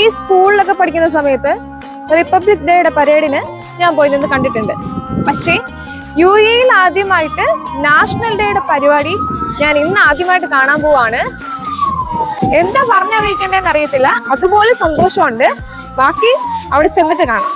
ഈ സ്കൂളിലൊക്കെ പഠിക്കുന്ന സമയത്ത് റിപ്പബ്ലിക് ഡേയുടെ പരേഡിന് ഞാൻ പോയി നിന്ന് കണ്ടിട്ടുണ്ട്. പക്ഷേ യു എയിൽ ആദ്യമായിട്ട് നാഷണൽ ഡേയുടെ പരിപാടി ഞാൻ ഇന്ന് ആദ്യമായിട്ട് കാണാൻ പോവാണ്. എന്താ പറഞ്ഞറിയിക്കേണ്ടതെന്ന് അറിയത്തില്ല, അതുപോലെ സന്തോഷമുണ്ട്. ബാക്കി അവിടെ ചെന്നിട്ട് കാണാം.